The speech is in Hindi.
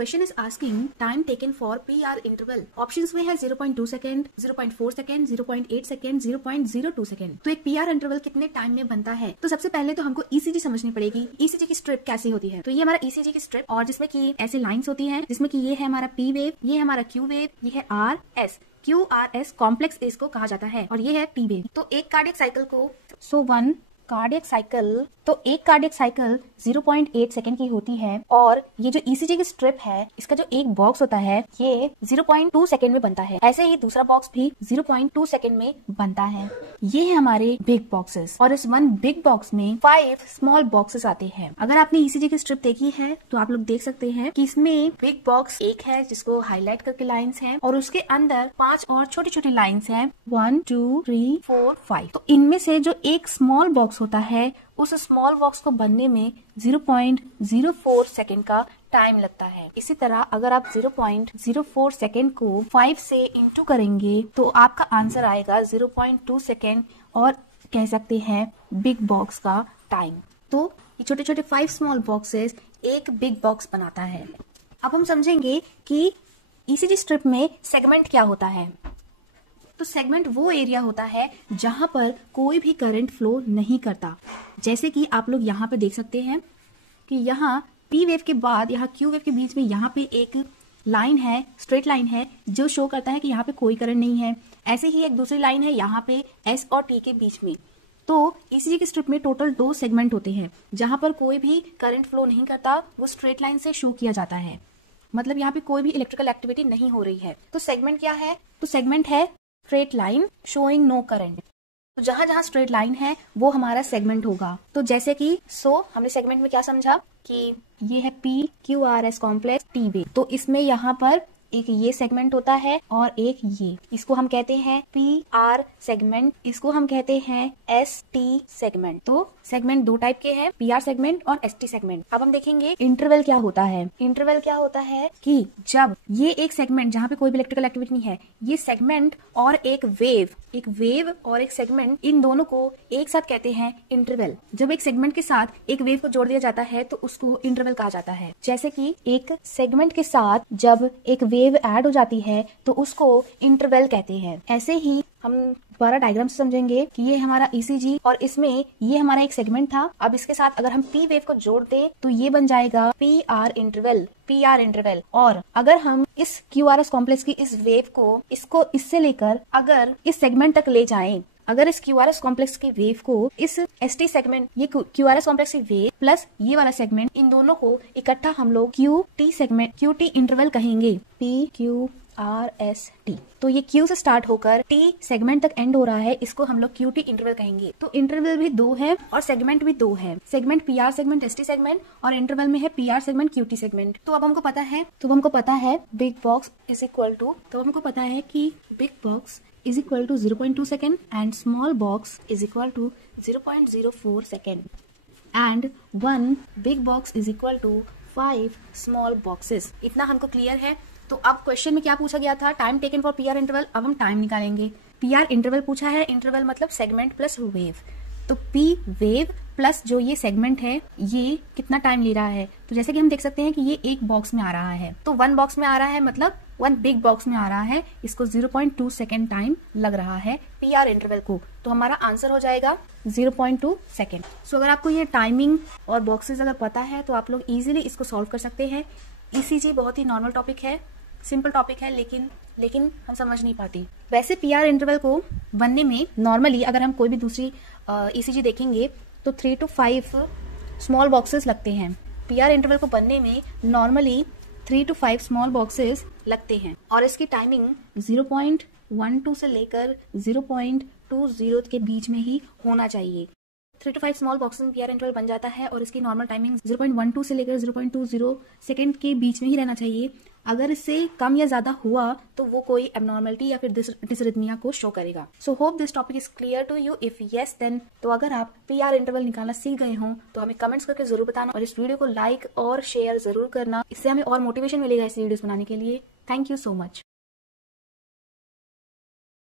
Question is asking time taken for PR interval. Options में है 0.2 सेकंड, 0.4 सेकंड, 0.8 सेकंड, 0.02 सेकंड। तो एक PR इंटरवल कितने टाइम में बनता है? तो सबसे पहले तो हमको ECG समझनी पड़ेगी। ECG की स्ट्रिप कैसी होती है? तो ये हमारा ECG की स्ट्रिप, और जिसमें कि ऐसे लाइंस होती हैं, जिसमें कि ये है हमारा P वेव, ये है हमारा Q वेव, ये है RS। QRS कॉम्प्लेक्स इसको कहा जाता है, और ये है T वेव। तो एक कार्डियक साइकिल को वन कार्डियक साइकिल, तो एक कार्डियक साइकिल 0.8 सेकंड की होती है, और ये जो ECG की स्ट्रिप है, इसका जो एक बॉक्स होता है ये 0.2 सेकंड में बनता है। ऐसे ही दूसरा बॉक्स भी 0.2 सेकंड में बनता है। ये है हमारे बिग बॉक्सेस, और इस वन बिग बॉक्स में 5 स्मॉल बॉक्सेस आते हैं। अगर आपने ECG की स्ट्रिप देखी है तो आप लोग देख सकते हैं कि इसमें बिग बॉक्स एक है जिसको हाईलाइट करके लाइन्स हैं, और उसके अंदर 5 और छोटी छोटी लाइन्स हैं, 1 2 3 4 5। तो इनमें से जो एक स्मॉल बॉक्स होता है, उस स्मॉल बॉक्स को बनने में 0.04 सेकंड का टाइम लगता है। इसी तरह अगर आप 0.04 सेकंड को 5 से इंटू करेंगे तो आपका आंसर आएगा 0.2 सेकंड, और कह सकते हैं बिग बॉक्स का टाइम। तो ये छोटे छोटे 5 स्मॉल बॉक्सेस एक बिग बॉक्स बनाता है। अब हम समझेंगे कि ECG स्ट्रिप में सेगमेंट क्या होता है। तो सेगमेंट वो एरिया होता है जहां पर कोई भी करंट फ्लो नहीं करता। जैसे कि आप लोग यहाँ पे देख सकते हैं कि यहाँ P वेव के बाद यहाँ Q वेव के बीच में यहाँ पे एक लाइन है, स्ट्रेट लाइन है, जो शो करता है कि यहाँ पे कोई करंट नहीं है। ऐसे ही एक दूसरी लाइन है यहाँ पे S और T के बीच में। तो ECG की स्ट्रिप में टोटल 2 सेगमेंट होते हैं जहां पर कोई भी करंट फ्लो नहीं करता, वो स्ट्रेट लाइन से शो किया जाता है। मतलब यहाँ पे कोई भी इलेक्ट्रिकल एक्टिविटी नहीं हो रही है। तो सेगमेंट क्या है? तो सेगमेंट है straight line showing no current. तो जहां जहां स्ट्रेट लाइन है वो हमारा सेगमेंट होगा। तो जैसे कि हमने सेगमेंट में क्या समझा कि ये है PQRS कॉम्प्लेक्स T वेव। तो इसमें यहाँ पर एक ये सेगमेंट होता है और एक ये, इसको हम कहते हैं PR सेगमेंट, इसको हम कहते हैं ST सेगमेंट। तो सेगमेंट 2 टाइप के हैं, PR सेगमेंट और ST सेगमेंट। अब हम देखेंगे इंटरवल क्या होता है। इंटरवल क्या होता है कि जब ये एक सेगमेंट जहाँ पे कोई भी इलेक्ट्रिकल एक्टिविटी नहीं है, ये सेगमेंट और एक वेव और एक सेगमेंट, इन दोनों को एक साथ कहते हैं इंटरवल। जब एक सेगमेंट के साथ एक वेव को जोड़ दिया जाता है तो उसको इंटरवल कहा जाता है। जैसे कि एक सेगमेंट के साथ जब एक वेव ऐड हो जाती है तो उसको इंटरवल कहते हैं। ऐसे ही हम दोबारा डायग्राम से समझेंगे कि ये हमारा ECG, और इसमें ये हमारा एक सेगमेंट था। अब इसके साथ अगर हम P वेव को जोड़ दें तो ये बन जाएगा PR इंटरवल। और अगर हम इस QRS कॉम्प्लेक्स की इस वेव को इससे लेकर अगर इस सेगमेंट तक ले जाएं, अगर इस QRS कॉम्प्लेक्स की वेव को इस ST सेगमेंट, ये QRS कॉम्प्लेक्स की वेव प्लस ये वाला सेगमेंट, इन दोनों को इकट्ठा हम लोग QT इंटरवल कहेंगे। PQRST। तो ये Q से स्टार्ट होकर T सेगमेंट तक एंड हो रहा है, इसको हम लोग QT इंटरवल कहेंगे। तो इंटरवल भी 2 है और सेगमेंट भी 2 है। Segment PR segment, ST segment, और इंटरवल में है PR सेगमेंट, QT सेगमेंट। तो अब हमको पता है big box is equal to, तो हमको पता है कि big box is equal to 0.2 second and small box is equal to 0.04 second and one big box is equal to 5 small boxes। इतना हमको क्लियर है। तो अब क्वेश्चन में क्या पूछा गया था? Time taken for PR interval. अब हम टाइम निकालेंगे। PR इंटरवल पूछा है, इंटरवल मतलब सेगमेंट प्लस वेव। तो P वेव प्लस जो ये सेगमेंट है, ये कितना टाइम ले रहा है? तो जैसे कि हम देख सकते हैं कि ये एक बॉक्स में आ रहा है, तो 1 बॉक्स में आ रहा है, मतलब 1 बिग बॉक्स में आ रहा है, इसको 0.2 सेकेंड टाइम लग रहा है PR इंटरवल को। तो हमारा आंसर हो जाएगा 0.2 सेकेंड। सो अगर आपको ये टाइमिंग और बॉक्सेस अगर पता है तो आप लोग इजीली इसको सॉल्व कर सकते हैं। ECG बहुत ही नॉर्मल टॉपिक है, सिंपल टॉपिक है, लेकिन हम समझ नहीं पाती। वैसे PR इंटरवल को बनने में नॉर्मली अगर हम कोई भी दूसरी ECG देखेंगे तो 3 to 5 स्मॉल बॉक्सेस लगते हैं। PR इंटरवल को बनने में नॉर्मली 3 to 5 स्मॉल बॉक्सेस लगते हैं, और इसकी टाइमिंग 0.12 से लेकर 0.20 के बीच में ही होना चाहिए। 3 to 5 स्मॉल बॉक्सेस में PR इंटरवल बन जाता है, और इसकी नॉर्मल टाइमिंग 0.12 से लेकर 0.20 सेकेंड के बीच में ही रहना चाहिए। अगर इससे कम या ज्यादा हुआ तो वो कोई एबनॉर्मलिटी या फिर डिसरिथमिया को शो करेगा। So hope this topic is clear to you. If yes then, तो अगर आप PR इंटरवल निकालना सीख गए हों तो हमें कमेंट्स करके जरूर बताना, और इस वीडियो को लाइक और शेयर जरूर करना। इससे हमें और मोटिवेशन मिलेगा इस वीडियोस बनाने के लिए। Thank you so much.